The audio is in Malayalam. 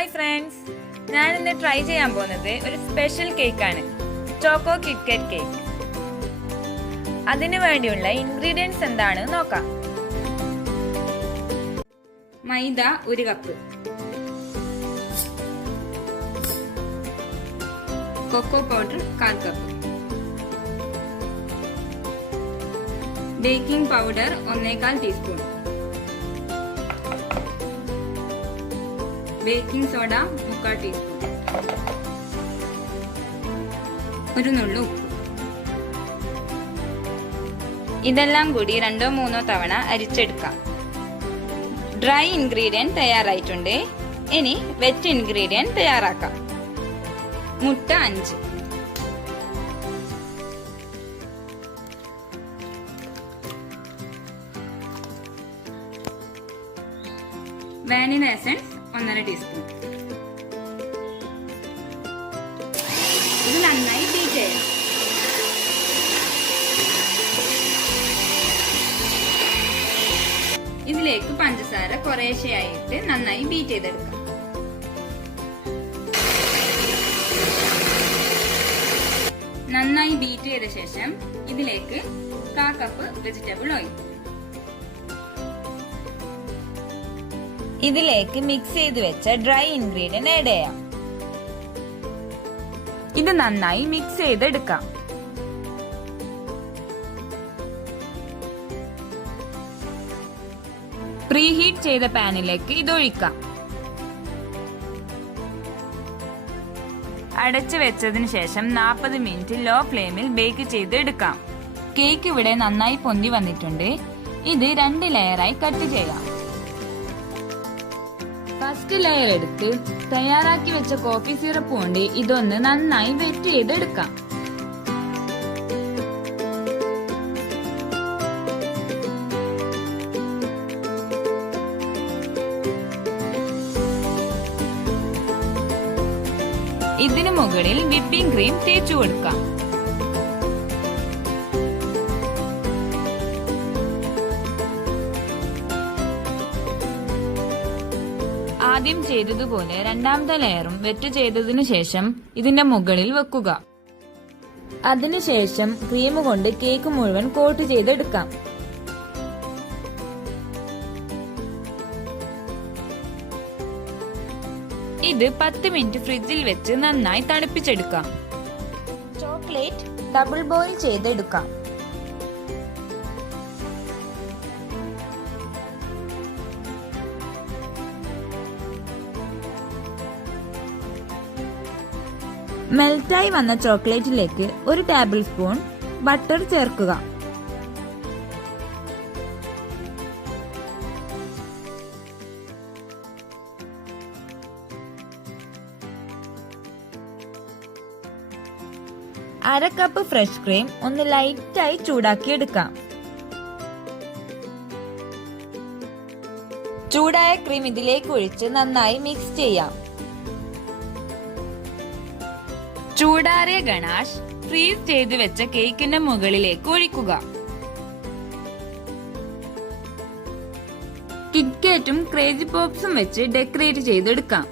ഹായ് ഫ്രണ്ട്സ്, ഞാനിന്ന് ട്രൈ ചെയ്യാൻ പോകുന്നത് ഒരു സ്പെഷ്യൽ കേക്കാണ്, ചോക്കോ കിറ്റ്കാറ്റ് കേക്ക്. അതിനു വേണ്ടിയുള്ള ഇൻഗ്രീഡിയൻസ് എന്താണെന്ന് നോക്കാം. Maida 1 cup, cocoa powder 1/4 cup, baking powder 1/4 teaspoon, baking soda 3/4 teaspoon, ഒരു നുള്ളു ഉപ്പ്. ഇതെല്ലാം കൂടി 2-3 തവണ അരിച്ചെടുക്കാം. ഡ്രൈ ഇൻഗ്രീഡിയന്റ് തയ്യാറായിട്ടുണ്ട്. ഇനി വെറ്റ് ഇൻഗ്രീഡിയന്റ് തയ്യാറാക്കാം. മുട്ട 5, വാനില എസൻസ് 1/2 ടീസ്പൂൺ. ഇത് നന്നായി ബീറ്റ് ചെയ്യാം. ഇതിലേക്ക് പഞ്ചസാര കുറേശ്ശെയായിട്ട് നന്നായി ബീറ്റ് ചെയ്തെടുക്കാം. നന്നായി ബീറ്റ് ചെയ്ത ശേഷം ഇതിലേക്ക് 1/4 കപ്പ് വെജിറ്റബിൾ ഓയിൽ, ഇതിലേക്ക് മിക്സ് ചെയ്ത് വെച്ച ഡ്രൈ ഇൻഗ്രീഡിയന്റ് ആഡ് ചെയ്യാം. ഇത് നന്നായി മിക്സ് ചെയ്തെടുക്കാം. പ്രീഹീറ്റ് ചെയ്ത പാനിലേക്ക് ഇത് ഒഴിക്കാം. അടച്ചു വെച്ചതിന് ശേഷം 40 മിനിറ്റ് ലോ ഫ്ലെയിമിൽ ബേക്ക് ചെയ്ത് എടുക്കാം. കേക്ക് ഇവിടെ നന്നായി പൊന്തി വന്നിട്ടുണ്ട്. ഇത് 2 ലെയറായി കട്ട് ചെയ്യാം. ഫസ്റ്റ് ലെയർ എടുത്ത് തയ്യാറാക്കി വെച്ച കോഫി സിറപ്പ് കൊണ്ട് ഇതൊന്ന് നന്നായി വെറ്റ് ചെയ്തെടുക്കാം. ഇതിനു മുകളിൽ വിപ്പിംഗ് ക്രീം തേച്ചു കൊടുക്കാം. ആദ്യം ചെയ്തതുപോലെ രണ്ടാമത്തെ ലെയറും വെറ്റ് ചെയ്തതിനു ശേഷം ഇതിന്റെ മുകളിൽ വെക്കുക. അതിനുശേഷം ക്രീം കൊണ്ട് കേക്ക് മുഴുവൻ കോട്ട് ചെയ്തെടുക്കാം. ഇത് 10 മിനിറ്റ് ഫ്രിഡ്ജിൽ വെച്ച് നന്നായി തണുപ്പിച്ചെടുക്കാം. ചോക്ലേറ്റ് ഡബിൾ ബോയിൽ ചെയ്തെടുക്കാം. മെൽറ്റായി വന്ന ചോക്ലേറ്റിലേക്ക് 1 ടേബിൾ സ്പൂൺ ബട്ടർ ചേർക്കുക. അര കപ്പ് ഫ്രഷ് ക്രീം ഒന്ന് ലൈറ്റായി ചൂടാക്കിയെടുക്കാം. ചൂടായ ക്രീം ഇതിലേക്ക് ഒഴിച്ച് നന്നായി മിക്സ് ചെയ്യാം. ചൂടാറിയ ഗണാഷ് ഫ്രീസ് ചെയ്തു വെച്ച കേക്കിന്റെ മുകളിലേക്ക് ഒഴിക്കുക. കിറ്റ്കാറ്റും ക്രേസി പോപ്സും വെച്ച് ഡെക്കറേറ്റ് ചെയ്തെടുക്കാം.